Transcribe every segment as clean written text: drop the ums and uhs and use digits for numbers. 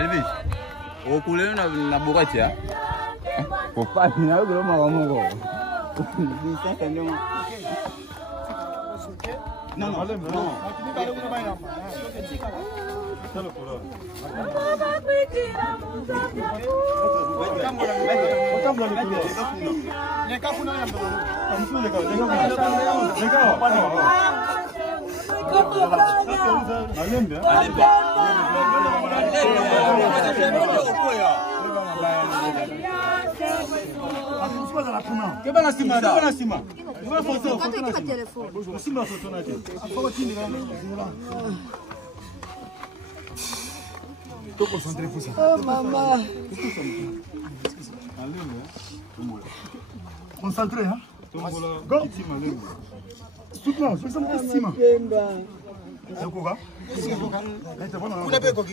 Alvis. Okule na bokati ya. Papa na yo mama mongo. Sasa ndio. Non, non, non. Tô concentré pour ça. Oh maman. Concentré, hein? Go. Soutenons, je sens que c'est Quoi? Vous n'avez pas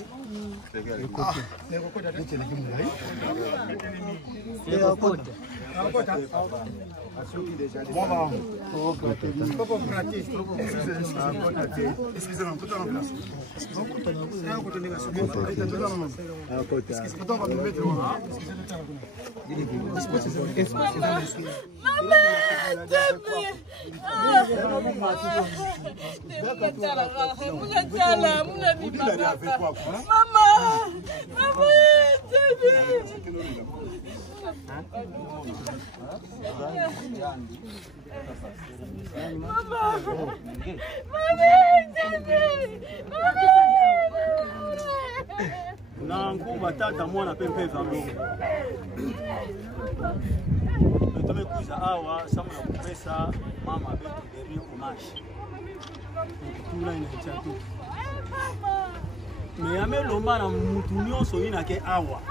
Nangu tata mwana pempe vango. Tumekuja awa samu na kupesa mama betu deri kumashi. Tuna inacha tu. Me amelomba na mutu nyonso ina ke awa.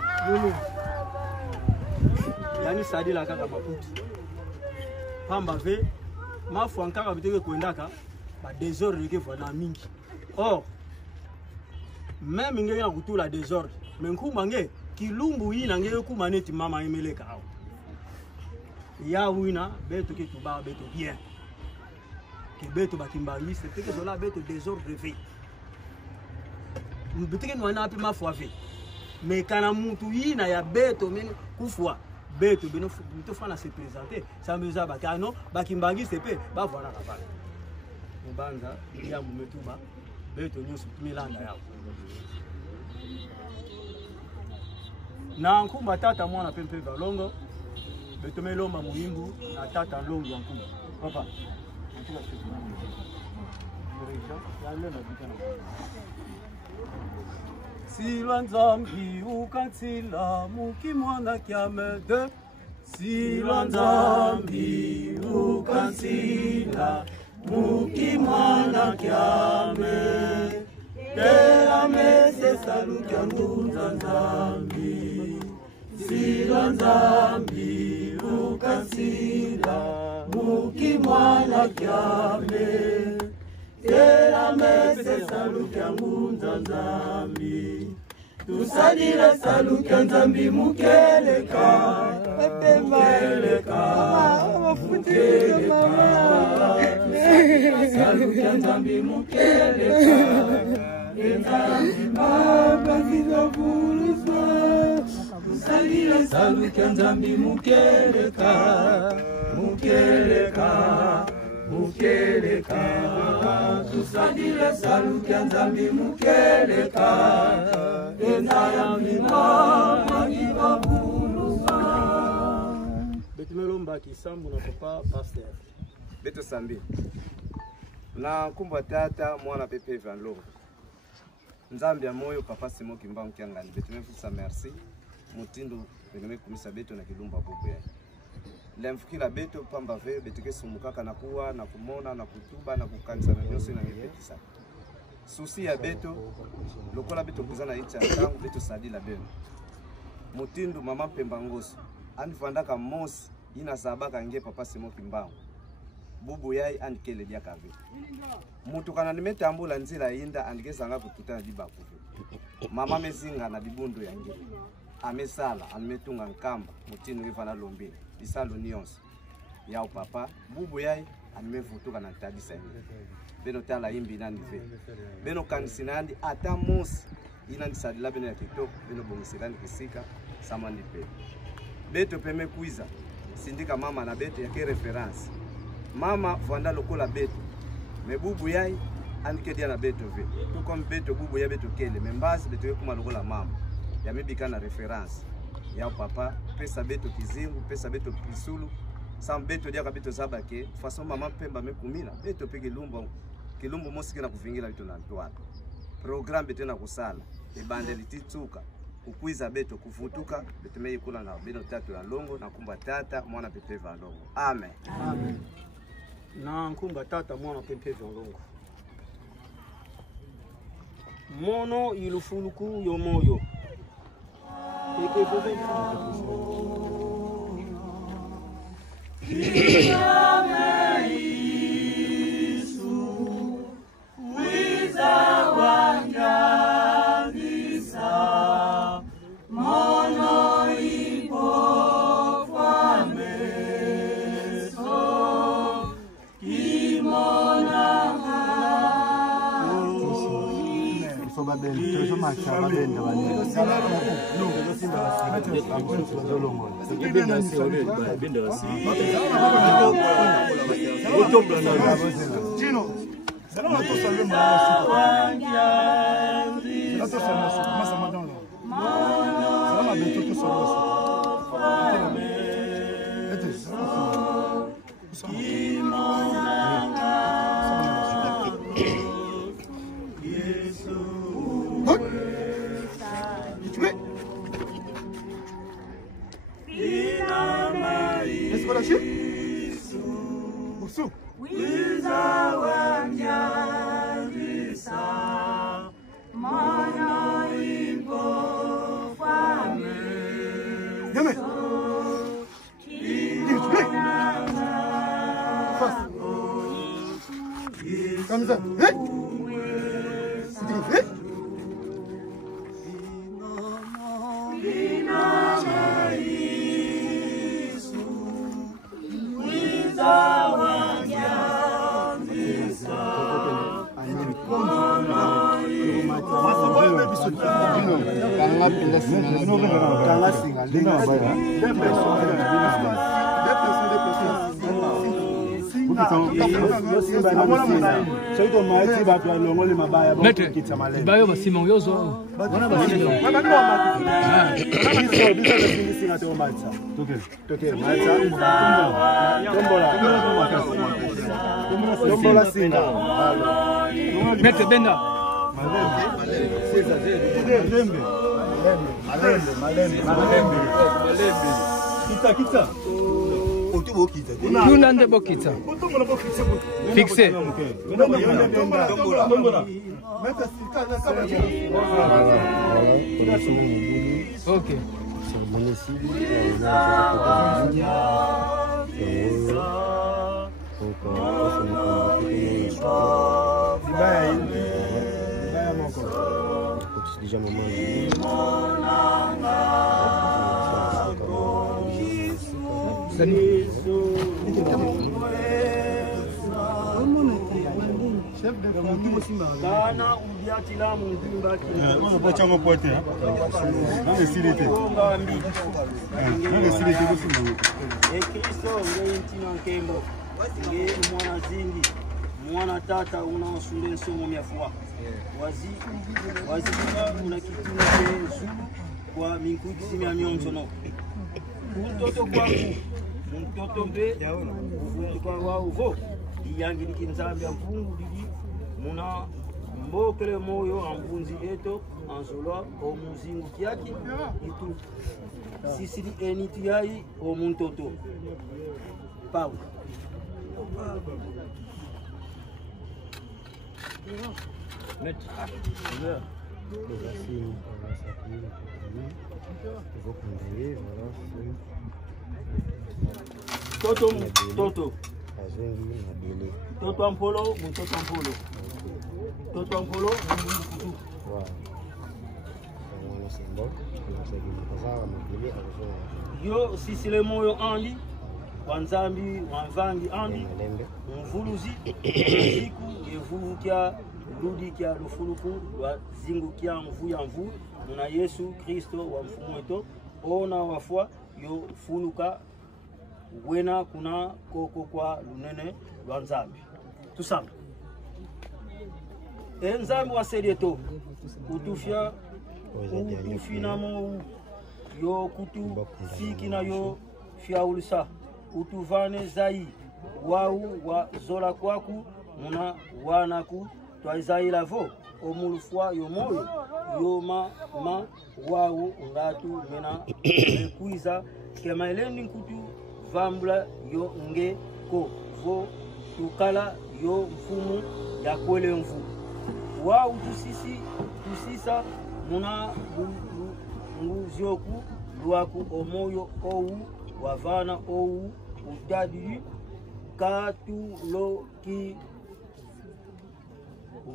Yani sadila kaka maputu. Pamba ve mafu ankaka biteke kuendaka ba désordre ke vona mingi. Oh. Même ngeke na kutula désordre. Mais nkumba nge kilumbu ina ngeke kumaneti mama emeleka awa. Ya wina beto ke tuba beto bien. Ke beto bakimbali c'est que zola beto désordre ve. Mbiteke nwana api mafu ave. Mais kana mutu ina ya beto mene kufwa beto beno to fana se présenter ça me za bakano bakimbangi sepe ba voilà la bala. Mbanza ya mumetuba beto nyoso milanda yao. Na nkumba tata mwana pempe valongo beto melomba muimbu na tata longo ya nkumba papa Silwa nzambi ukatsila mukimwana kyamede Silwa nzambi ukatsila mukimwana kyamede Tela mese salukia ngunza nzambi Silwa nzambi ukatsila mukimwana kyamede Tela mese salukia ngunza nzambi Tusadile salukia nzambi mukeleka Mukeleka Mukeleka Salukia nzambi mukeleka Nzambi mabazila vuluswa Tusadile salukia nzambi mukeleka Mukeleka Mukeleka Tusadile salukia nzambi mukeleka Nzambi mabazila vuluswa Betumelomba kisambu na papa pasteur Beto sambi na kumba tata mwana pepe vanlo Nzambi ya moyo papa simo kimbangu kiangani betumefusa merci mutindo benome kumisa beto na kilumba bubu ya lemfukila beto pamba ve betike sumukaka na kuwa na kumona na kutuba na kukanisa na nyoso na ngepetisa susi ya beto lokola beto kuzana icha tangu beto sadila beno mutindo mama pemba ngoso anifandaka mosi ina sabaka nge papa simo kimbangu bubu yai andikele dia kave mutu kana nimetambula nzila inda andikesanga kututana dibaku mama mezinga na dibundo yange amesala ametunga nkamba mutinu ngefana lombi isalo nionse ya papa bubu yai amevutuka na tabisa yange beno tala imbi nandi ve beno kansinandi ata mosi ina ngisadila bino ya kitoko bino bongiselani kisika samandi pe beto peme kuiza sindika mama na beto yake reference mama vanda lokola beto mebubu yai andike dia na beto ve tout comme beto bubu ya beto kele membasi beto yekuma lokola mama ya mibika na reference ya papa pesa beto kizingu pesa beto pisulu sam beto dia kabito zabake façon mama pemba mekumina beto peke kilumbu mosiki na kuvingila vitu na ntwala program beto na kusala ibande litituka kukwiza beto kuvutuka beto mei kula na bino tatu ya longo na kumba tata mwana pepe va longo amen amen na kumba tata mwana pepe va longo mono ilufuluku yo moyo eke bobe Comme ça. Bayo basima yozo. Mete benda. Kita. Yunande bokita. Fixé. Ok. Déjà maman. Kana ubiatila mundimba ki. On va chango pote. Non le silete. Non le silete kusimu. Kristo ngentina nkembo. Nge mwana zingi. Mwana tata una sunde nsomo myafua. Wazi una kituna Yesu kwa minkuti simya myonzo no. Mtoto kwangu. Mtoto be kwa wao yangi nikinzambi ya mfungu didi muna mbokele moyo ambunzi eto anzola o muzingu kiaki itu sisiri eniti yai o muntoto pau net Toto Toto ampolo, mtoto ampolo. Toto ampolo, mtoto. Yo sisile moyo andi, wanzambi, wanvangi andi, mvuluzi, siku yevukia ludi kia lufuluku lwa zingu kia mvu ya mvu muna Yesu Kristo wa mfumu wetu ona wafwa yo fuluka wena kuna koko kwa lunene lwa nzambi tusanga nzambi wa serieto utufia utufinamo yo kutu fiki na yo fiaulisa utuvane zai wau wa zola kwaku muna wanaku twazai lavo omulufwa yo moyo yo ma wau ngatu mena kuiza kema elendi nkutu vambula yo nge ko vo tukala yo mfumu ya kwele mfu wau tusisa muna nguzioku luaku omoyo ou wavana ou udadi katu lo ki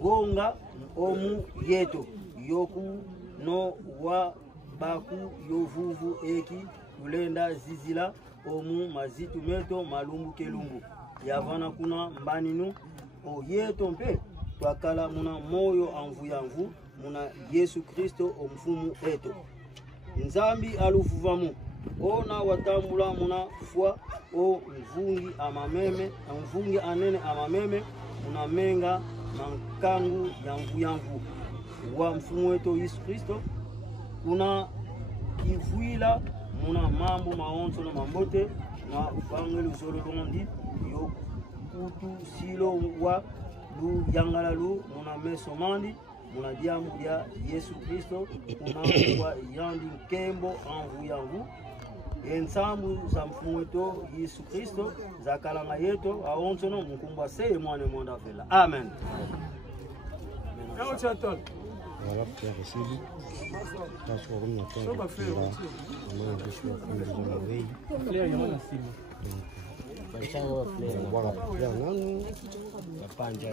gonga omu yeto yoku no wa baku yovuvu eki ulenda zizila omu mazitu meto malumbu kelumbu yavana kuna mbaninu o yeto mpe twakala muna moyo anvu yanvu muna Yesu Kristo omfumu eto nzambi alufuvamu ona watambula muna fwa o mvungi anene amameme muna menga mankangu yanvu wa mfumu wetu Yesu Kristo kuna kivuila muna mambo maonso na mambote na ufangelu zolo londi yo kutu silo wa lu yangalalu muna mesomandi muna diamu ya Yesu Kristo kuna wa yandi kembo anvu yanvu ensambu za mfumu wetu Yesu Kristo za kalanga yetu aonsono mkumbwa seye mwane mwanda vela amen. Voilà, Pierre Essili. Là, je crois qu'on a fait un peu de temps. On a fait un peu de temps. Voilà, Pierre Nanu. La panja.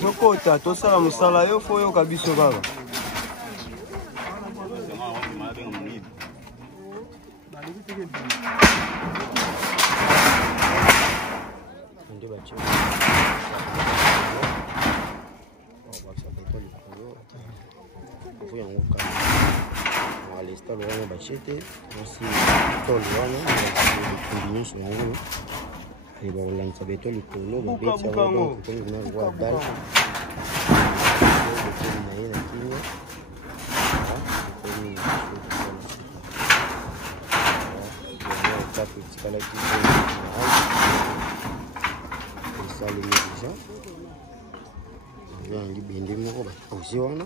Sokota tosala musala yo foyo kabiso baba. Et bon, là, ça va être le colo, le bête, ça va donc on voit balle. Ça le met déjà. On vient lui bender mon robe. Aussi on a.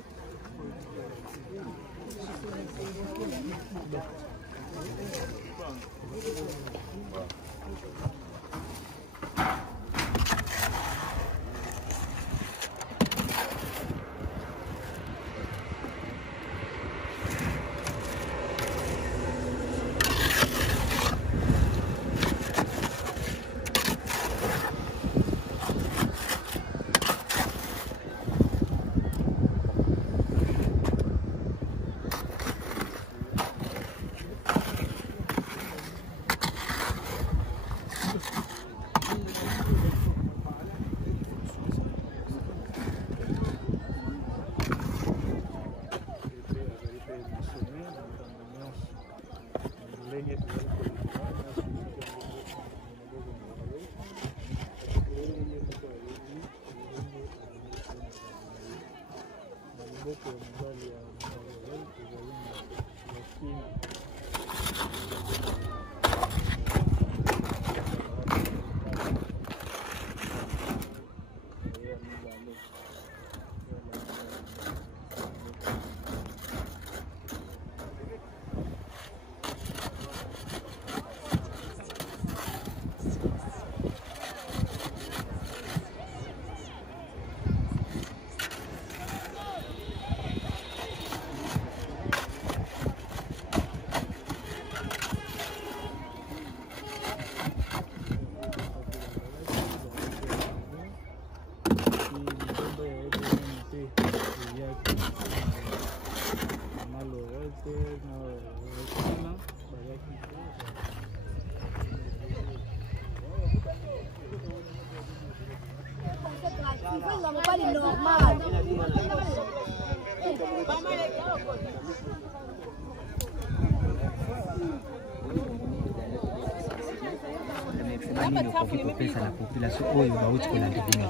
Pesa la population oyo bauti kolanda bino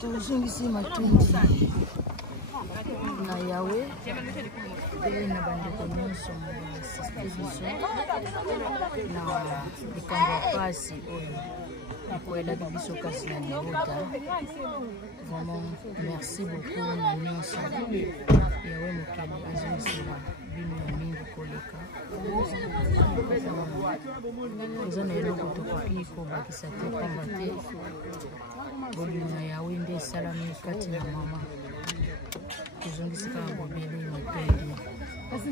tozongisi matundi na yawe pe na bandeko nyonso moasiste biso na likambo ya pasi oyo ekoyelaki biso kasi na libota. Vraiment merci beaucoup na nyonso yawe mokili azongisela bino ya mingi koleka eza na eloko tokoki kobakisa te pamba te bolingo na yawe nde esalami kati na mama tozongisi kaka bobele matondi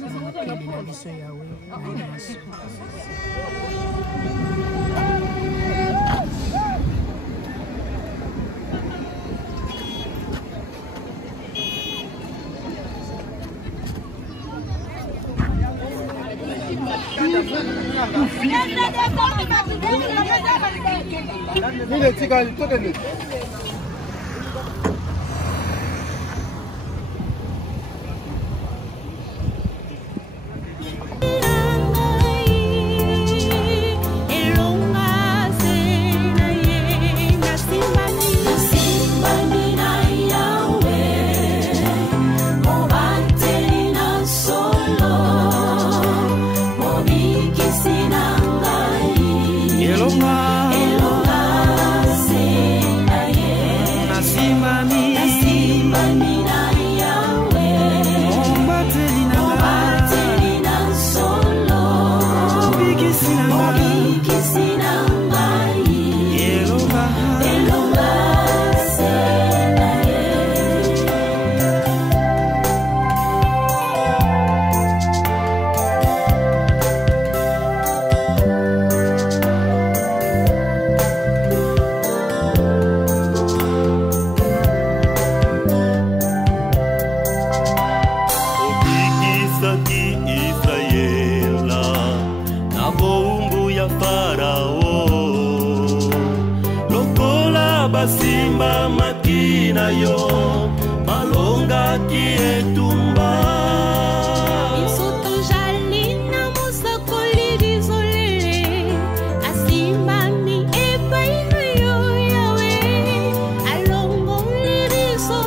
na mokeli na biso yawe na nyonso. Mire, chicas, tóquenle. Simba makina yo malonga kietumba Isoto jalina musakoli dizolele asimba mi epaino yo yawe alongo liriso